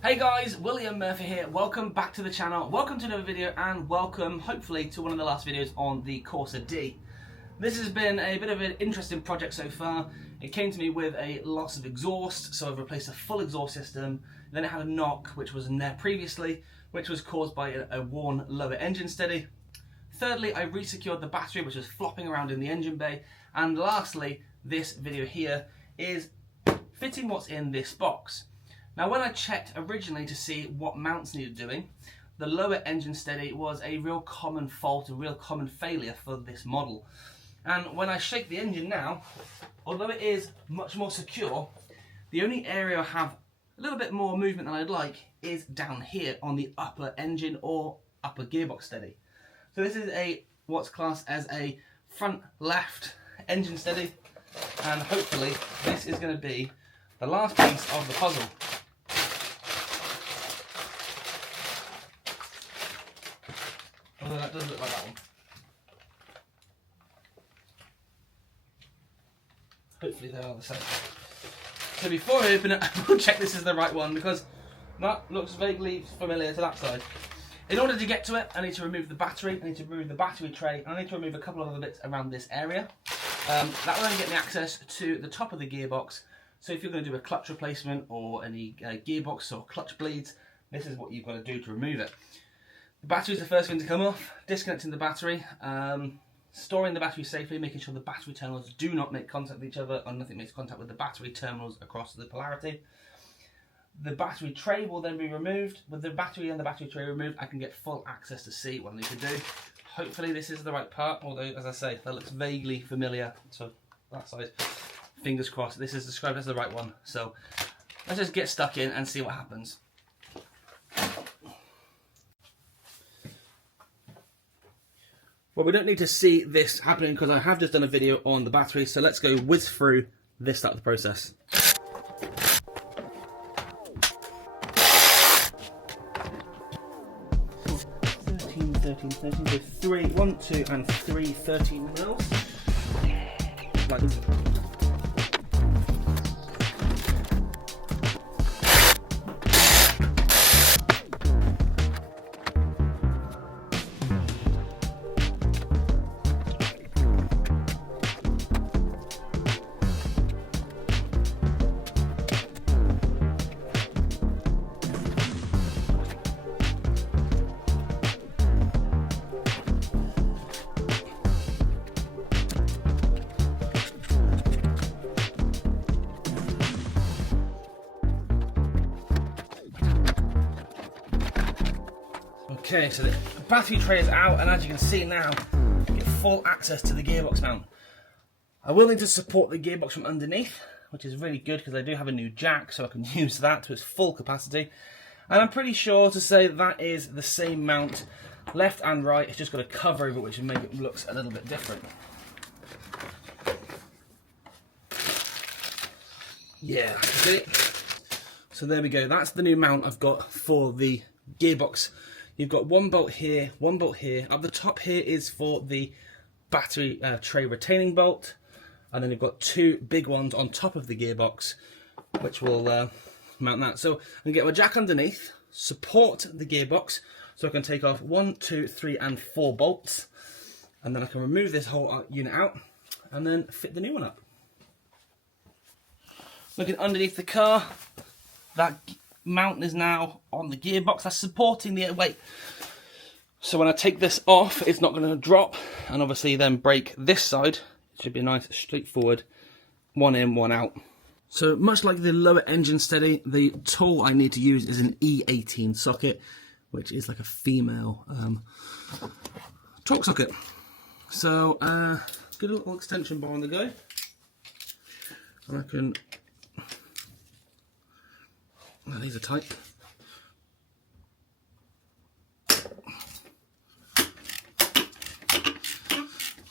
Hey guys, William Murphy here. Welcome back to the channel. Welcome to another video and welcome, hopefully, to one of the last videos on the Corsa D. This has been a bit of an interesting project so far. It came to me with a loss of exhaust, so I've replaced a full exhaust system. Then it had a knock, which wasn't there previously, which was caused by a worn lower engine steady. Thirdly, I resecured the battery, which was flopping around in the engine bay. And lastly, this video here is fitting what's in this box. Now, when I checked originally to see what mounts needed doing, the lower engine steady was a real common fault, a real common failure for this model. And when I shake the engine now, although it is much more secure, the only area I have a little bit more movement than I'd like is down here on the upper engine or upper gearbox steady. So this is what's classed as a front left engine steady, and hopefully this is going to be the last piece of the puzzle. Although that does look like that one. Hopefully they are the same. So before I open it, I will check this is the right one, because that looks vaguely familiar to that side. In order to get to it, I need to remove the battery, I need to remove the battery tray, and I need to remove a couple of other bits around this area. That will then get me access to the top of the gearbox. So if you're going to do a clutch replacement or any gearbox or clutch bleeds, this is what you've got to do to remove it. The battery is the first thing to come off. Disconnecting the battery, storing the battery safely, making sure the battery terminals do not make contact with each other and nothing makes contact with the battery terminals across the polarity. The battery tray will then be removed. With the battery and the battery tray removed, I can get full access to see what I need to do. Hopefully this is the right part, although, as I say, that looks vaguely familiar to that side. Fingers crossed, this is described as the right one. So let's just get stuck in and see what happens. Well, we don't need to see this happening because I have just done a video on the battery, so let's go whiz through this start of the process. So 3, 1, 2 and 3 13 mils. Like this. Okay, so the battery tray is out, and as you can see now, you get full access to the gearbox mount. I will need to support the gearbox from underneath, which is really good because I do have a new jack, so I can use that to its full capacity. And I'm pretty sure to say that is the same mount, left and right. It's just got a cover over it, which will make it look a little bit different. Yeah, see? So there we go. That's the new mount I've got for the gearbox. You've got one bolt here, one bolt here. Up the top here is for the battery tray retaining bolt. And then you've got two big ones on top of the gearbox, which will mount that. So I'm going to get my jack underneath, support the gearbox, so I can take off 1, 2, 3 and 4 bolts. And then I can remove this whole unit out and then fit the new one up. Looking underneath the car, that mount is now on the gearbox. That's supporting the weight. So when I take this off, it's not going to drop, and obviously then break this side. It should be a nice straightforward one in, one out. So much like the lower engine steady, the tool I need to use is an E18 socket, which is like a female torque socket. So good little extension bar on the go, and I can. Well, these are tight.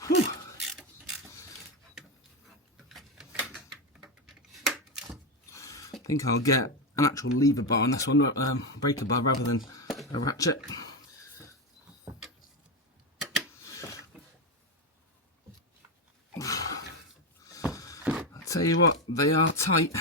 Whew. I think I'll get an actual lever bar on this one, breaker bar rather than a ratchet. I'll tell you what, they are tight.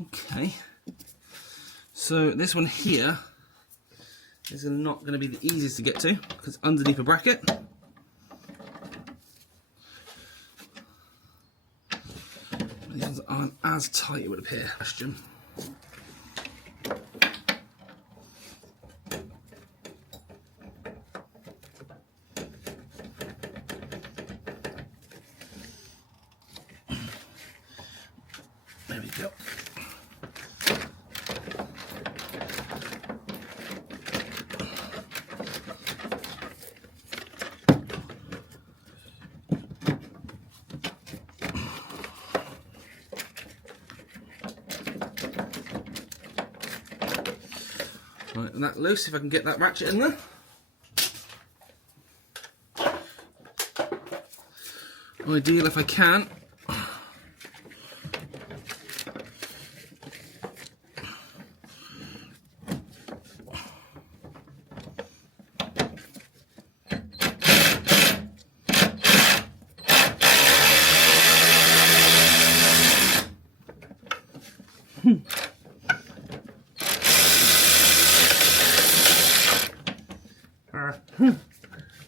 Okay. So this one here is not going to be the easiest to get to because it's underneath a bracket. These ones aren't as tight, it would appear. Question. There we go. Right, and that loose, if I can get that ratchet in there. Ideal if I can.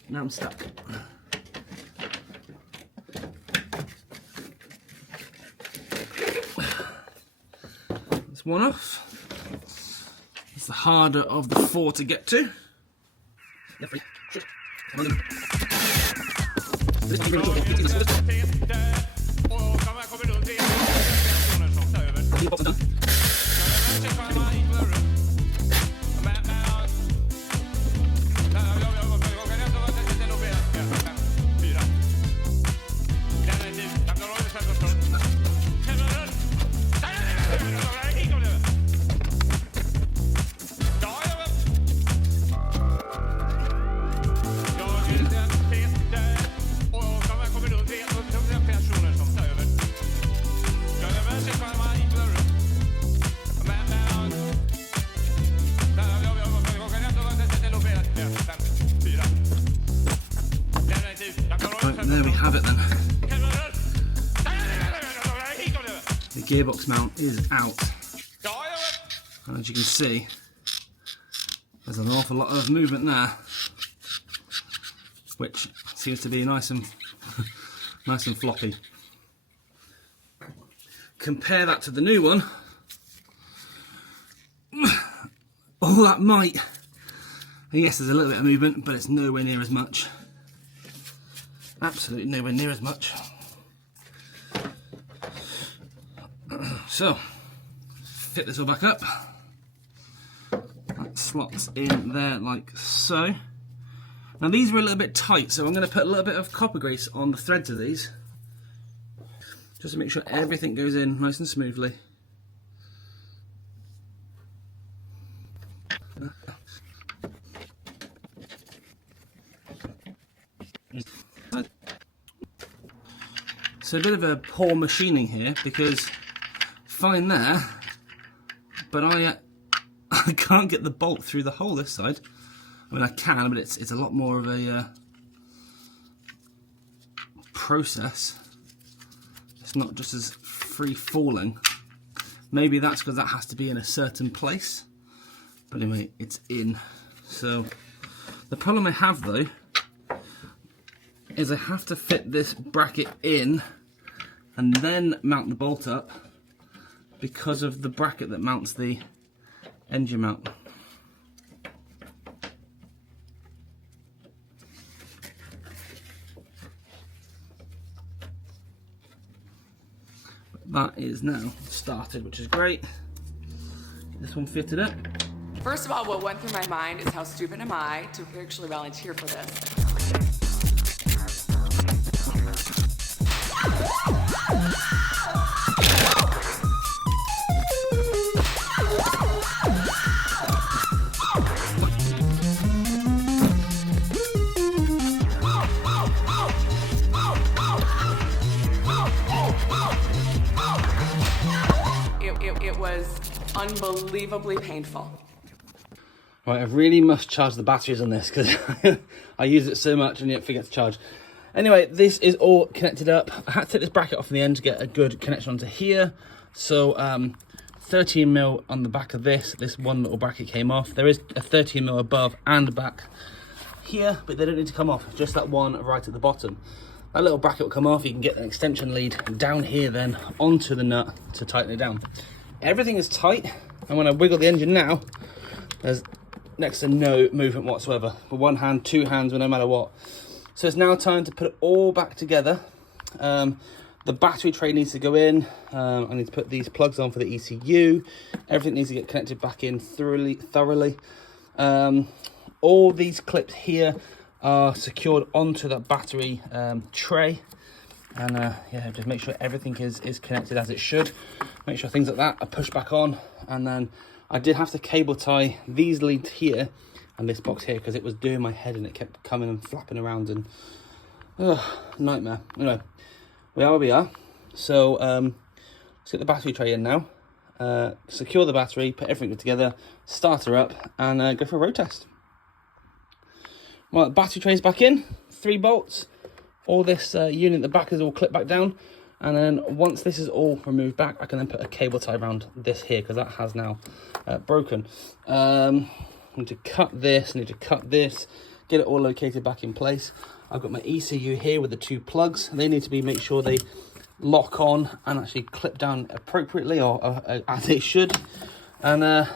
Now I'm stuck. That's one off. It's the harder of the four to get to. There we have it then. The gearbox mount is out. And as you can see, there's an awful lot of movement there, which seems to be nice and nice and floppy. Compare that to the new one. All that might. And yes, there's a little bit of movement, but it's nowhere near as much. Absolutely nowhere near as much. So, fit this all back up. That slots in there like so. Now these were a little bit tight, so I'm going to put a little bit of copper grease on the threads of these, just to make sure everything goes in nice and smoothly. So a bit of a poor machining here, because fine there, but I can't get the bolt through the hole this side. I mean I can, but it's a lot more of a process. It's not just as free falling. Maybe that's because that has to be in a certain place. But anyway, it's in. So the problem I have though is I have to fit this bracket in and then mount the bolt up because of the bracket that mounts the engine mount. That is now started, which is great. Get this one fitted up. First of all, what went through my mind is how stupid am I to actually volunteer for this. It was unbelievably painful. Right, I really must charge the batteries on this because I use it so much and yet forget to charge. Anyway, this is all connected up. I had to take this bracket off in the end to get a good connection onto here. So 13mm on the back of this one little bracket came off. There is a 13mm above and back here, but they don't need to come off, just that one right at the bottom. That little bracket will come off. You can get an extension lead down here then onto the nut to tighten it down. Everything is tight, and when I wiggle the engine now, there's next to no movement whatsoever. For one hand, two hands, no matter what. So it's now time to put it all back together. The battery tray needs to go in. I need to put these plugs on for the ECU. Everything needs to get connected back in thoroughly. All these clips here are secured onto that battery tray. And yeah, just make sure everything is connected as it should. Make sure things like that are pushed back on. And then I did have to cable tie these leads here and this box here because it was doing my head and it kept coming and flapping around and nightmare. Anyway, we are where we are. So let's get the battery tray in now. Secure the battery, put everything together, start her up, and go for a road test. Well, the battery tray's back in, 3 bolts. All this unit at the back is all clipped back down. And then once this is all removed back, I can then put a cable tie around this here because that has now broken. I need to cut this, get it all located back in place. I've got my ECU here with the 2 plugs. They need to be, make sure they lock on and actually clip down appropriately or as they should. And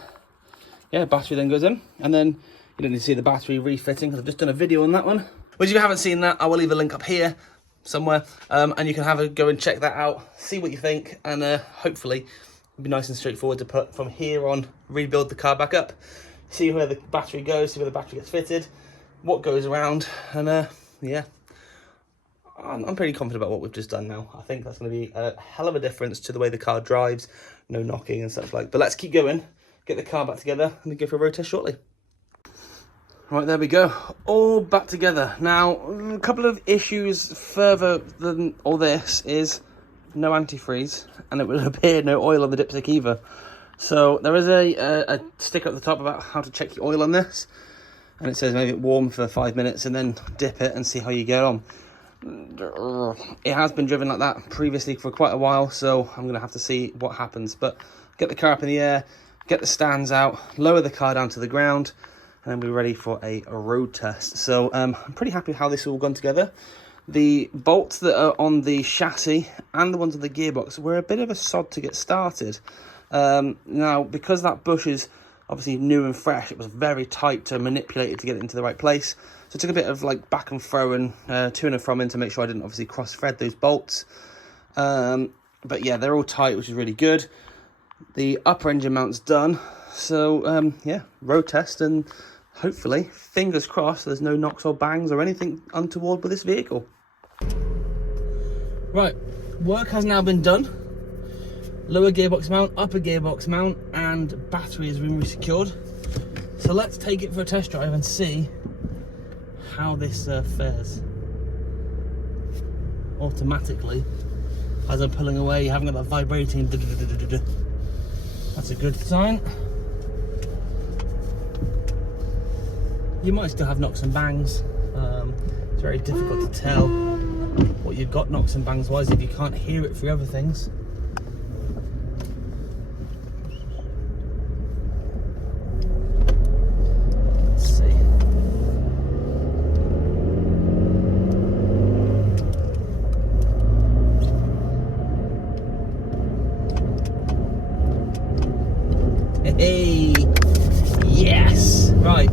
yeah, battery then goes in. And then you don't need to see the battery refitting because I've just done a video on that one. Which if you haven't seen that, I will leave a link up here somewhere. And you can have a go and check that out, see what you think. And hopefully it'll be nice and straightforward to put from here on, rebuild the car back up. See where the battery goes, see where the battery gets fitted, what goes around, and yeah, I'm pretty confident about what we've just done now. I think that's going to be a hell of a difference to the way the car drives, no knocking and such like. But let's keep going, get the car back together, and then go for a road test shortly. Right, there we go, all back together. Now, a couple of issues further than all this is no antifreeze, and it will appear no oil on the dipstick either. So there is a sticker at the top about how to check the oil on this, and it says make it warm for 5 minutes and then dip it and see how you get on. It has been driven like that previously for quite a while, so I'm going to have to see what happens. But get the car up in the air, get the stands out, lower the car down to the ground, and then we're ready for a road test. So I'm pretty happy how this has all gone together. The bolts that are on the chassis and the ones on the gearbox were a bit of a sod to get started. Now, because that bush is obviously new and fresh, it was very tight to manipulate it to get it into the right place. So it took a bit of like back and fro and to and from in to make sure I didn't obviously cross thread those bolts. But yeah, they're all tight, which is really good. The upper engine mount's done. So yeah, road test, and hopefully, fingers crossed, there's no knocks or bangs or anything untoward with this vehicle. Right, work has now been done. Lower gearbox mount, upper gearbox mount, and battery has been resecured. So let's take it for a test drive and see how this fares. Automatically, as I'm pulling away, you haven't got that vibrating. That's a good sign. You might still have knocks and bangs. It's very difficult to tell what you've got knocks and bangs wise if you can't hear it through other things. Hey, yes, right,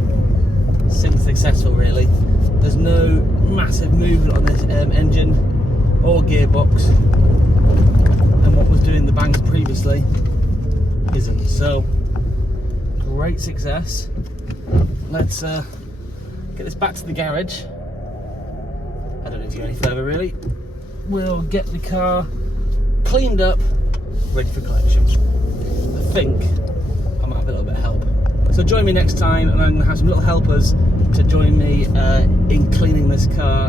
sim successful really. There's no massive movement on this engine or gearbox, and what was doing the bangs previously isn't, so great success. Let's get this back to the garage. I don't need to go any further really. We'll get the car cleaned up, ready for collection. I think I might have a little bit of help. So join me next time, and I'm going to have some little helpers to join me in cleaning this car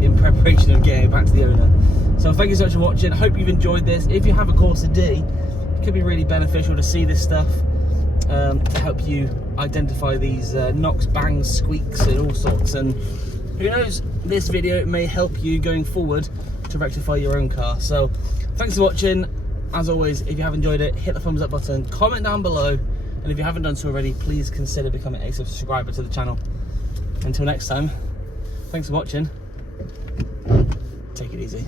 in preparation of getting it back to the owner. So thank you so much for watching. I hope you've enjoyed this. If you have a Corsa D, it could be really beneficial to see this stuff to help you identify these knocks, bangs, squeaks and all sorts, and who knows, this video may help you going forward to rectify your own car. So thanks for watching. As always, if you have enjoyed it, hit the thumbs up button, comment down below, and if you haven't done so already, please consider becoming a subscriber to the channel. Until next time, thanks for watching. Take it easy.